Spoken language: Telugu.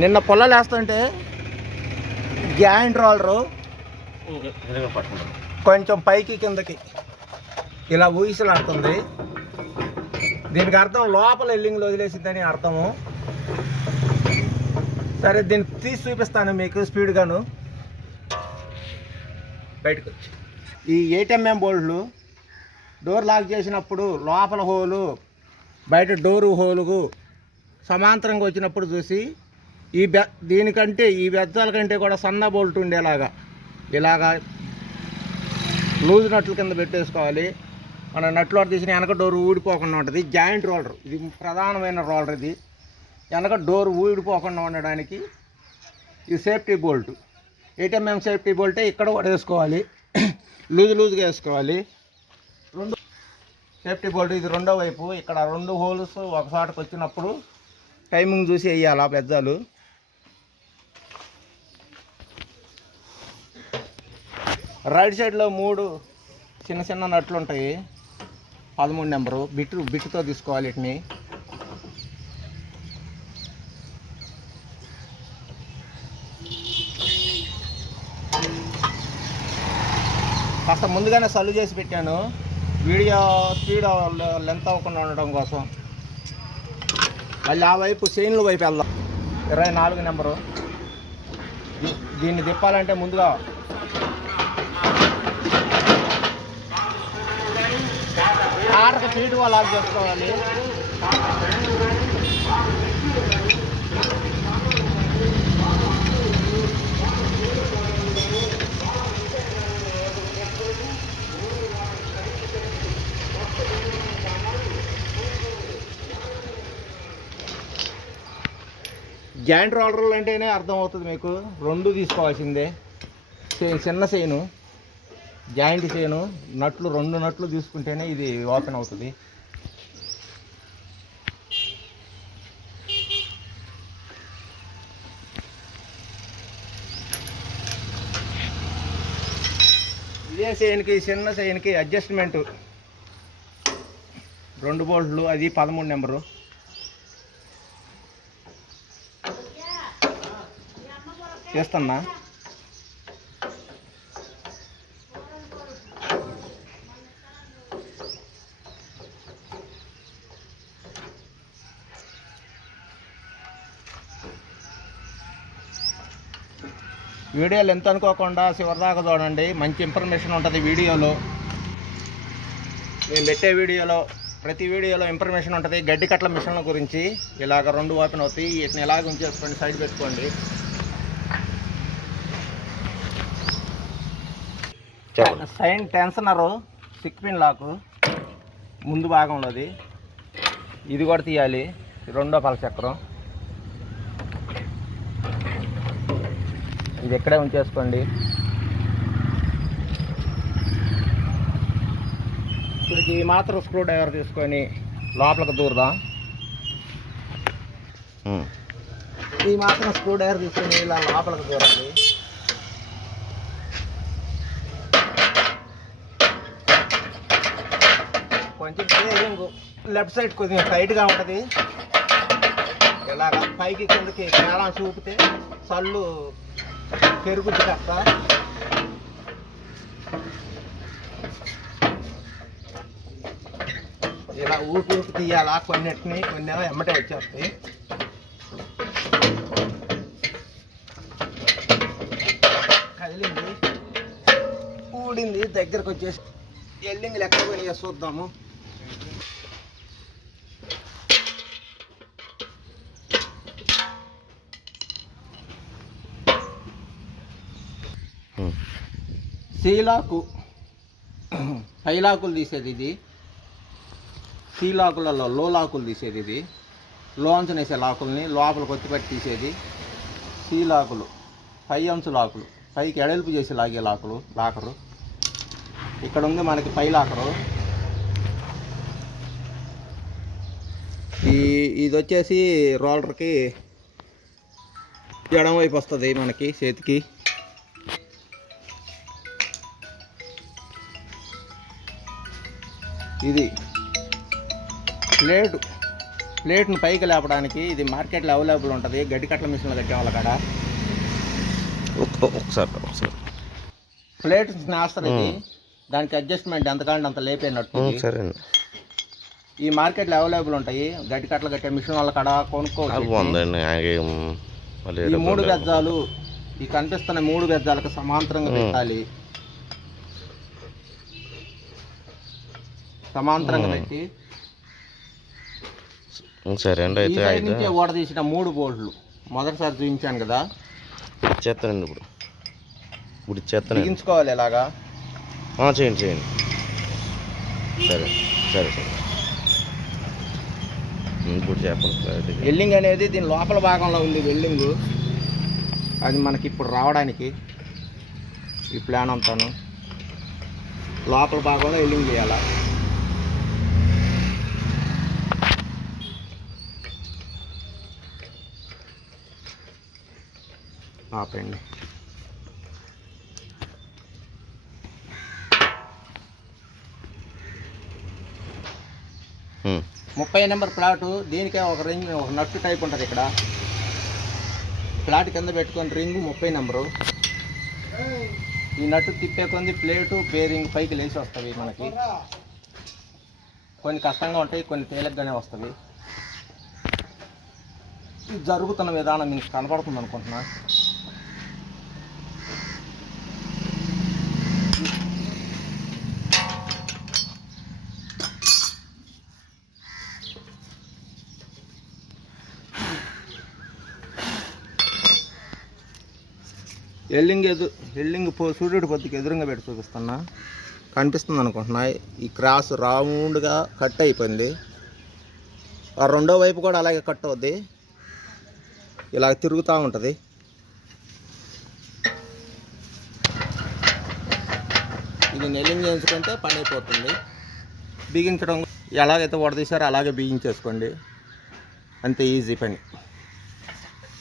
నిన్న పొలాలు వేస్తుంటే జాయింట్ రోలరు కొంచెం పైకి కిందకి ఇలా ఊగిసలాడుతుంది. దీనికి అర్థం లోపల ఎల్లింగ్లో వదిలేసిందని అర్థము. సరే, దీన్ని తీసి చూపిస్తాను మీకు స్పీడ్గాను. బయటకు వచ్చి ఈ 8mm బోల్ట్లు డోర్ లాక్ చేసినప్పుడు లోపల హోలు బయట డోరు హోలుకు సమాంతరంగా వచ్చినప్పుడు చూసి దీనికంటే ఈ బెజ్జాల కంటే కూడా సన్న బోల్ట్ ఉండేలాగా ఇలాగా లూజ్ నట్లు కింద పెట్టేసుకోవాలి. మన నట్లు తీసిన వెనక డోరు ఊడిపోకుండా ఉంటుంది. జాయింట్ రోలర్ ఇది ప్రధానమైన రోలర్. ఇది వెనక డోరు ఊడిపోకుండా ఉండడానికి ఈ సేఫ్టీ బోల్ట్ 8mm సేఫ్టీ బోల్టే ఇక్కడ కూడా వేసుకోవాలి. లూజ్గా వేసుకోవాలి. రెండు సేఫ్టీ బోల్ట్ ఇది రెండో వైపు. ఇక్కడ 2 హోల్స్ ఒకసారికి వచ్చినప్పుడు టైమింగ్ చూసి వేయాలి ఆ బెజ్జాలు. రైట్ సైడ్లో 3 చిన్న నట్లు ఉంటాయి. 13 నెంబరు బిట్టుతో తీసుకోవాలి. వీటిని కాస్త ముందుగానే సల్లు చేసి పెట్టాను, వీడియో స్పీడ్ లెంత్ అవ్వకుండా ఉండడం కోసం. మళ్ళీ ఆ వైపు చైన్ల వైపు వెళ్దాం. 24 నెంబరు. దీన్ని తిప్పాలంటే ముందుగా ఆర్డర్కి ఫీడ్ లాక్ చేసుకోవాలి. జాయింట్ రోలర్లు అంటేనే అర్థమవుతుంది మీకు. 2 తీసుకోవాల్సిందే. చిన్న చైను, జాయింట్ చైను, నట్లు 2 నట్లు తీసుకుంటేనే ఇది ఓపెన్ అవుతుంది. ఇదే చైన్కి చిన్న చైన్కి అడ్జస్ట్మెంట్ 2 బోల్ట్లు. అది 13 నెంబరు. చేస్తున్నా. వీడియోలు ఎంత అనుకోకుండా చివరిదాకా చూడండి. మంచి ఇన్ఫర్మేషన్ ఉంటుంది వీడియోలో. నేను పెట్టే వీడియోలో ప్రతి వీడియోలో ఇన్ఫర్మేషన్ ఉంటుంది. గడ్డి కట్ల మిషన్ల గురించి. ఇలాగ 2 ఓపెన్ అవుతాయి. వీటిని ఎలాగ ఉంచేసుకోండి, సైడ్ పెట్టుకోండి. సైన్ టెన్షనరు 6 పిన్ లాకు ముందు భాగంలోది. ఇది కూడా తీయాలి. 2వ పల చక్రం ఇది ఇక్కడే ఉంచేసుకోండి. ఇప్పటికి ఈ మాత్రం స్క్రూ డ్రైవర్ తీసుకొని లోపలికి దూరదాం. ఈ మాత్రం స్క్రూ డ్రైవర్ తీసుకొని ఇలా లోపలికి దూరాలి. కొంచెం బేరింగ్ లెఫ్ట్ సైడ్ కొద్దిగా టైట్గా ఉంటుంది. ఇలాగ పైకి కిందకి తేడా చూపితే సల్లు పెరుగుద్ది కాస్త. ఇలా ఊపి తీయాలా. కొన్నిటిని కొన్ని ఎమ్మటే వచ్చేస్తాయి. కదిలింది, ఊడింది, దగ్గరకు వచ్చేసి ఎల్లింగ్ లెక్క కొని చూద్దాము. సీలాకు పైలాకులు తీసేది ఇది. సీలాకులలో లోలాకులు తీసేది ఇది. లోంచనేసే లాకుల్ని లోపలికి ఒత్తిపెట్టి తీసేది. సీలాకులు పై అంచు లాకులు, పైకి ఎడల్పు చేసి లాగే లాకరు. ఇక్కడ ఉంది మనకి పై లాకరు. ఇది వచ్చేసి రోలర్కి ఎడమ వైపు వస్తుంది మనకి చేతికి. ఇది ప్లేటు ప్లేట్ను పైకి లేపడానికి ఇది మార్కెట్లో అవైలబుల్ ఉంటుంది. గడ్డి కట్టల మిషన్లు కట్టే వాళ్ళ కాడ ఒకసారి ప్లేట్ వేస్తారు. ఇది దానికి అడ్జస్ట్మెంట్ ఎంతకాలంటే అంత లేపేనట్టు. సరే, ఈ మార్కెట్లో అవైలబుల్ ఉంటాయి. గడ్డి కట్టలు కట్టే మిషన్ వాళ్ళ కాడ కొనుక్కోవచ్చు. ఈ 3 గజాలు ఈ కనిపిస్తున్న 3 గజాలకు సమాంతరంగా పెట్టాలి. సమాంతరంగా పెట్టి సరే అండి. అయితే సైడ్ నుంచే ఓడ తీసిన 3 బోల్ట్లు మొదటిసారి చూపించాను కదా, ఇచ్చేస్తానండి. ఇప్పుడు ఇచ్చేస్తాను. బిగించుకోవాలి ఇలాగా. చేయండి. సరే. ఇప్పుడు చెప్పండి. వెల్డింగ్ అనేది దీని లోపల భాగంలో ఉంది. వెల్డింగ్ అది మనకి ఇప్పుడు రావడానికి ఈ ప్లాన్ అంతాను లోపల భాగంలో వెల్డింగ్ చేయాలి. ఆపండి. Hmm. 30 number plot. దీనికే ఒక రింగ్, ఒక నట్టు టైప్ ఉంటుంది. ఇక్కడ ప్లాట్ కింద పెట్టుకొని రింగు 30 నెంబరు. ఈ నట్టు తిప్పే కొంది ప్లేటు బేరింగ్ పైకి లేచి వస్తుంది. మనకి కొన్ని కష్టంగా ఉంటాయి, కొన్ని తేలిగ్గానే వస్తుంది. ఇది జరుగుతున్న విధానం మీకు కనపడుతుంది అనుకుంటున్నా. వెల్డింగ్ సూర్యుడి పొద్దుకి ఎదురుగా పెట్టి చూపిస్తున్నా. కనిపిస్తుంది అనుకుంటున్నా. ఈ క్రాస్ రౌండ్గా కట్ అయిపోయింది. ఆ రెండో వైపు కూడా అలాగే కట్ అవుద్ది. ఇలా తిరుగుతూ ఉంటుంది. ఇది నెల్లింగ్ చేయించుకుంటే పని అయిపోతుంది. బిగించడం ఎలాగైతే వడదీశారో అలాగే బిగించేసుకోండి. అంతే ఈజీ పని.